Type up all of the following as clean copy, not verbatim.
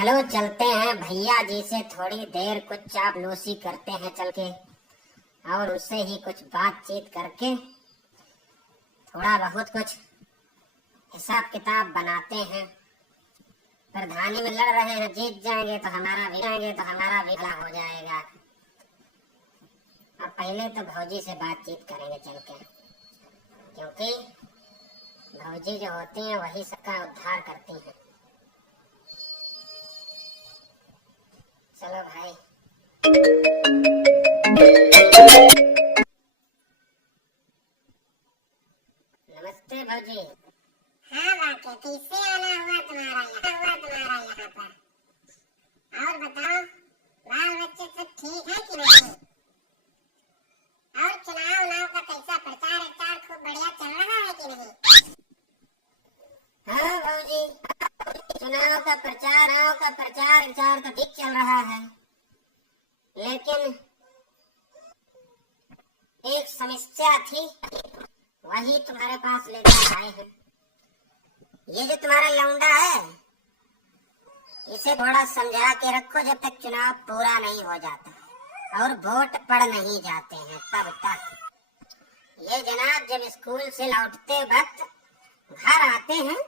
चलो चलते हैं भैया जी से थोड़ी देर कुछ चापलूसी करते हैं चल के, और उससे ही कुछ बातचीत करके थोड़ा बहुत कुछ हिसाब किताब बनाते हैं। प्रधानी में लड़ रहे हैं, जीत जाएंगे तो हमारा भी भला हो जाएगा। अब पहले तो भौजी से बातचीत करेंगे चल के, क्योंकि भौजी जो होती हैं वही सबका उद्धार करती हैं। चलो भाई। नमस्ते भौजी। हाँ वाकई कैसे आना हुआ तुम्हारा यहाँ पर? और बताओ, बाल बच्चे सब ठीक है कि नहीं? और चुनाव का कैसा प्रचार खूब बढ़िया चल रहा है कि नहीं? हाँ भौजी, चुनाव का प्रचार तो ठीक चल रहा है, लेकिन एक समस्या थी, वही तुम्हारे पास लेकर आए हैं। ये जो तुम्हारा लौंडा है, इसे थोड़ा समझा के रखो जब तक चुनाव पूरा नहीं हो जाता और वोट पड़ नहीं जाते हैं तब तक। ये जनाब जब स्कूल से लौटते वक्त घर आते हैं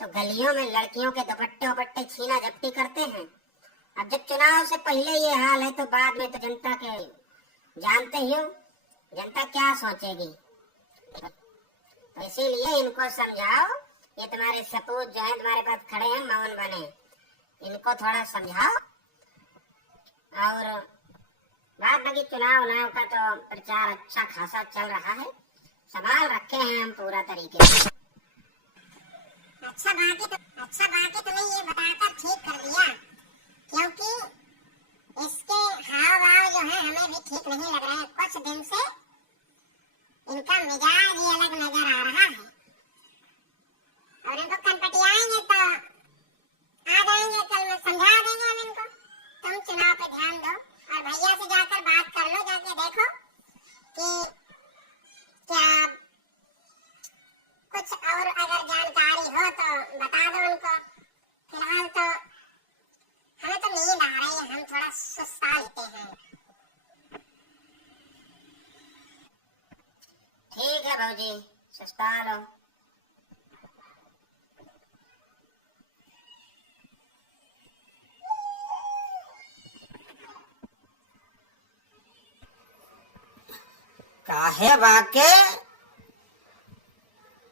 तो गलियों में लड़कियों के दुपट्टे छीना झपटी करते हैं। अब जब चुनाव से पहले ये हाल है तो बाद में तो जनता के जानते ही हो, जनता क्या सोचेगी। तो इसीलिए इनको समझाओ, ये तुम्हारे सपूत जो है तुम्हारे पास खड़े हैं मौन बने, इनको थोड़ा समझाओ। और बात बाकी चुनाव का तो प्रचार अच्छा खासा चल रहा है, संभाल रखे हैं हम पूरा तरीके से। अच्छा बाकी तुमने ये बताकर ठीक कर दिया, क्योंकि इसके हाव भाव जो है हमें भी ठीक नहीं लग रहे हैं। कुछ दिन से इनका मिजाज ही अलग नजर आ रहा है, और इनको कनपटियाएंगे तो आ जाएंगे। कल में समझा देंगे हम इनको, तुम चुनाव पे ध्यान दो और भैया से जाकर बात कर लो, जाके देखो कि क्या कुछ और अगर जानकारी हो तो बता दो उनको। फिलहाल तो हमें तो नींद आ रही है, हम थोड़ा सुस्ता लेते हैं। ठीक है भौजी, सुस्ता लो। काहे वाके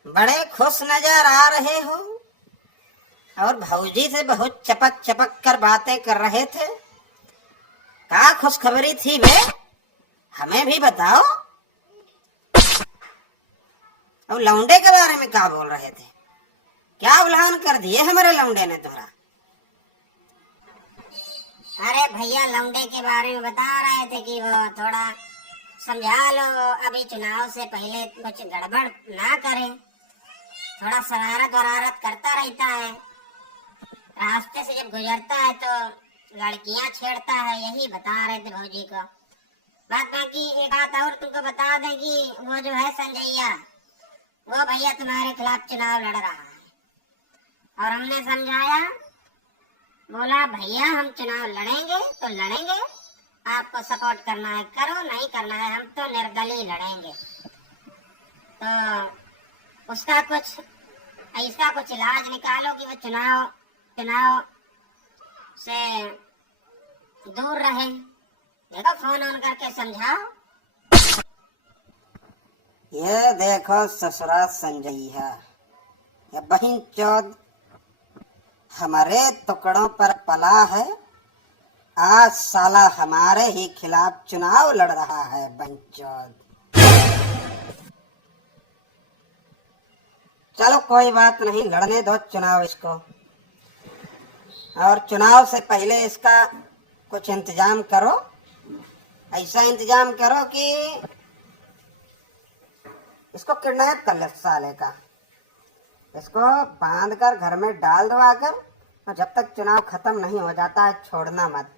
बड़े खुश नजर आ रहे हो, और भौजी से बहुत चपक कर बातें कर रहे थे। क्या खुशखबरी थी बे, हमें भी बताओ। और लौंडे के बारे में क्या बोल रहे थे? क्या उल्हान कर दिए हमारे लौंडे ने तुम्हारा? अरे भैया, लौंडे के बारे में बता रहे थे कि वो थोड़ा समझा लो, अभी चुनाव से पहले कुछ गड़बड़ ना करे, थोड़ा शरारत करता रहता है, रास्ते से जब गुजरता है तो लड़कियां छेड़ता है, यही बता रहे थे भौजी को। बात बाकी एक बात और तुमको बता दें कि वो जो है संजैया, वो भैया तुम्हारे खिलाफ चुनाव लड़ रहा है, और हमने समझाया, बोला भैया हम चुनाव लड़ेंगे तो लड़ेंगे, आपको सपोर्ट करना है करो, नहीं करना है हम तो निर्दलीय लड़ेंगे। तो उसका कुछ ऐसा कुछ इलाज निकालो कि वो चुनाव से दूर रहे। देखो फोन ऑन करके समझाओ। ये देखो ससुरा संजैया, ये बहन चौथ हमारे टुकड़ों पर पला है, आज साला हमारे ही खिलाफ चुनाव लड़ रहा है बंचौद। चलो कोई बात नहीं, लड़ने दो चुनाव इसको, और चुनाव से पहले इसका कुछ इंतजाम करो। ऐसा इंतजाम करो कि इसको किडनैप कर ले साले का, इसको बांध कर घर में डाल दो आकर, और जब तक चुनाव खत्म नहीं हो जाता है छोड़ना मत।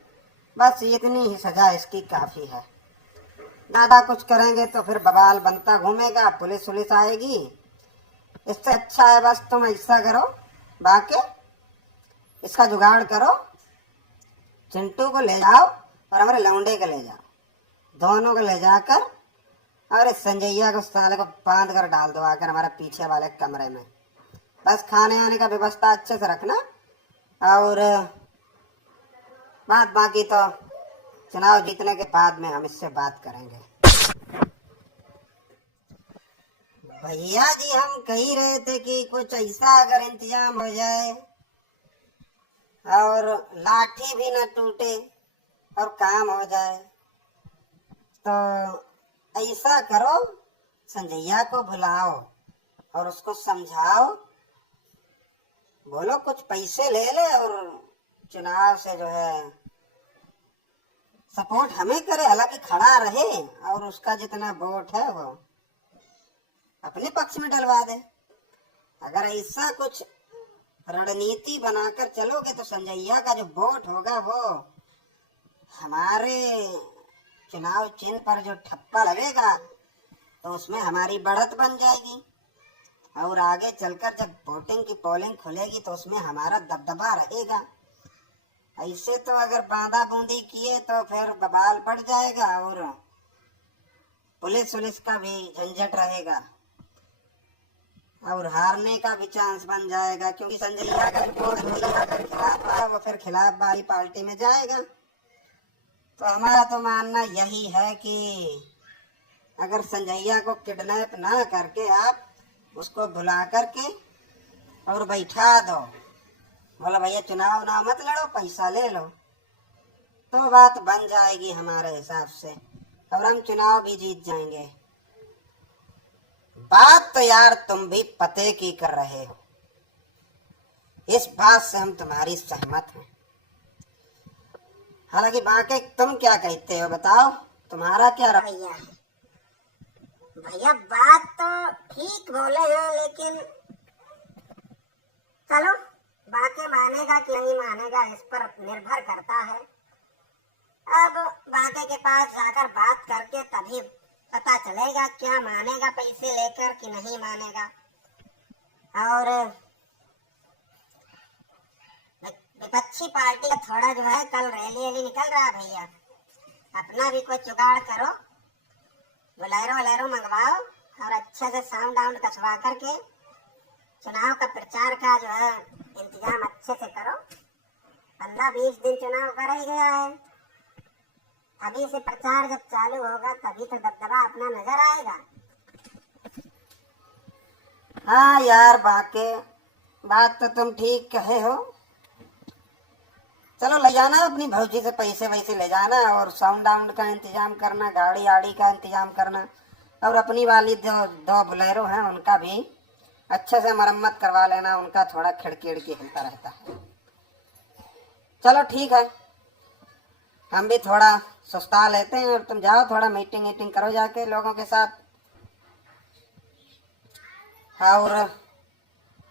बस इतनी ही सजा इसकी काफी है। ज्यादा कुछ करेंगे तो फिर बवाल बनता घूमेगा, पुलिस आएगी। इससे अच्छा है बस तुम ऐसा करो, बाकी इसका जुगाड़ करो, चिंटू को ले जाओ और हमारे लौंडे को ले जाओ, दोनों को ले जाकर और इस संजैया को साले को बांध कर डाल दो आकर हमारे पीछे वाले कमरे में। बस खाने आने का व्यवस्था अच्छे से रखना, और बात बाकी तो चुनाव जीतने के बाद में हम इससे बात करेंगे। भैया जी हम कह रहे थे कि कुछ ऐसा अगर इंतजाम हो जाए और लाठी भी न टूटे और काम हो जाए, तो ऐसा करो, संजैया को बुलाओ और उसको समझाओ, बोलो कुछ पैसे ले ले और चुनाव से जो है सपोर्ट हमें करे, हालांकि खड़ा रहे और उसका जितना वोट है वो अपने पक्ष में डलवा दे। अगर ऐसा कुछ रणनीति बनाकर चलोगे तो संजैया का जो वोट होगा वो हमारे चुनाव चिन्ह पर जो ठप्पा लगेगा तो उसमें हमारी बढ़त बन जाएगी, और आगे चलकर जब वोटिंग की पोलिंग खुलेगी तो उसमें हमारा दबदबा रहेगा। ऐसे तो अगर बांधा बूंदी किए तो फिर बवाल बढ़ जाएगा और पुलिस का भी झंझट रहेगा और हारने का भी चांस बन जाएगा, क्योंकि संजैया का वोट खिलाफ है वो फिर खिलाफ वाली पार्टी में जाएगा। तो हमारा तो मानना यही है कि अगर संजैया को किडनैप ना करके आप उसको बुला करके और बैठा दो, बोला भैया चुनाव ना मत लड़ो, पैसा ले लो, तो बात बन जाएगी हमारे हिसाब से और हम चुनाव भी जीत जाएंगे। बात तो यार तुम भी पते की कर रहे हो, इस बात से हम तुम्हारी सहमत हैं। हालांकि बाकी तुम क्या कहते हो बताओ, तुम्हारा क्या भैया भैया बात तो ठीक बोले हैं, लेकिन चलो बाकी मानेगा कि नहीं मानेगा इस पर निर्भर करता है। अब बाकी के पास जाकर बात करके तभी पता चलेगा क्या मानेगा पैसे लेकर कि नहीं मानेगा। और विपक्षी पार्टी का थोड़ा जो है कल रैली निकल रहा है भैया, अपना भी कोई जुगाड़ करो, बोलेरो मंगवाओ और अच्छे से साउंड वाउंड कसवा करके चुनाव का प्रचार का जो है इंतजाम अच्छे से करो। 15-20 दिन चुनाव कर ही गया है, अभी से प्रचार जब चालू होगा तभी तो दबदबा अपना नजर आएगा। हाँ यार बाकी बात तो तुम ठीक कहे हो। चलो ले जाना अपनी भौजी से पैसे वैसे ले जाना और साउंड वाउंड का इंतजाम करना, गाड़ी आड़ी का इंतजाम करना, और अपनी वाली जो 2 बोलेरो हैं उनका भी अच्छे से मरम्मत करवा लेना, उनका थोड़ा खिड़की हिलता रहता है। चलो ठीक है, हम भी थोड़ा सुस्ता लेते हैं और तुम जाओ थोड़ा मीटिंग करो जाके लोगों के साथ, और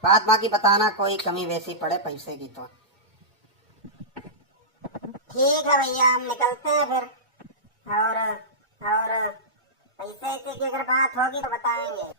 बात बाकी बताना कोई कमी वैसी पड़े पैसे की तो। ठीक है भैया, हम निकलते हैं फिर, और पैसे की अगर बात होगी तो बताएंगे।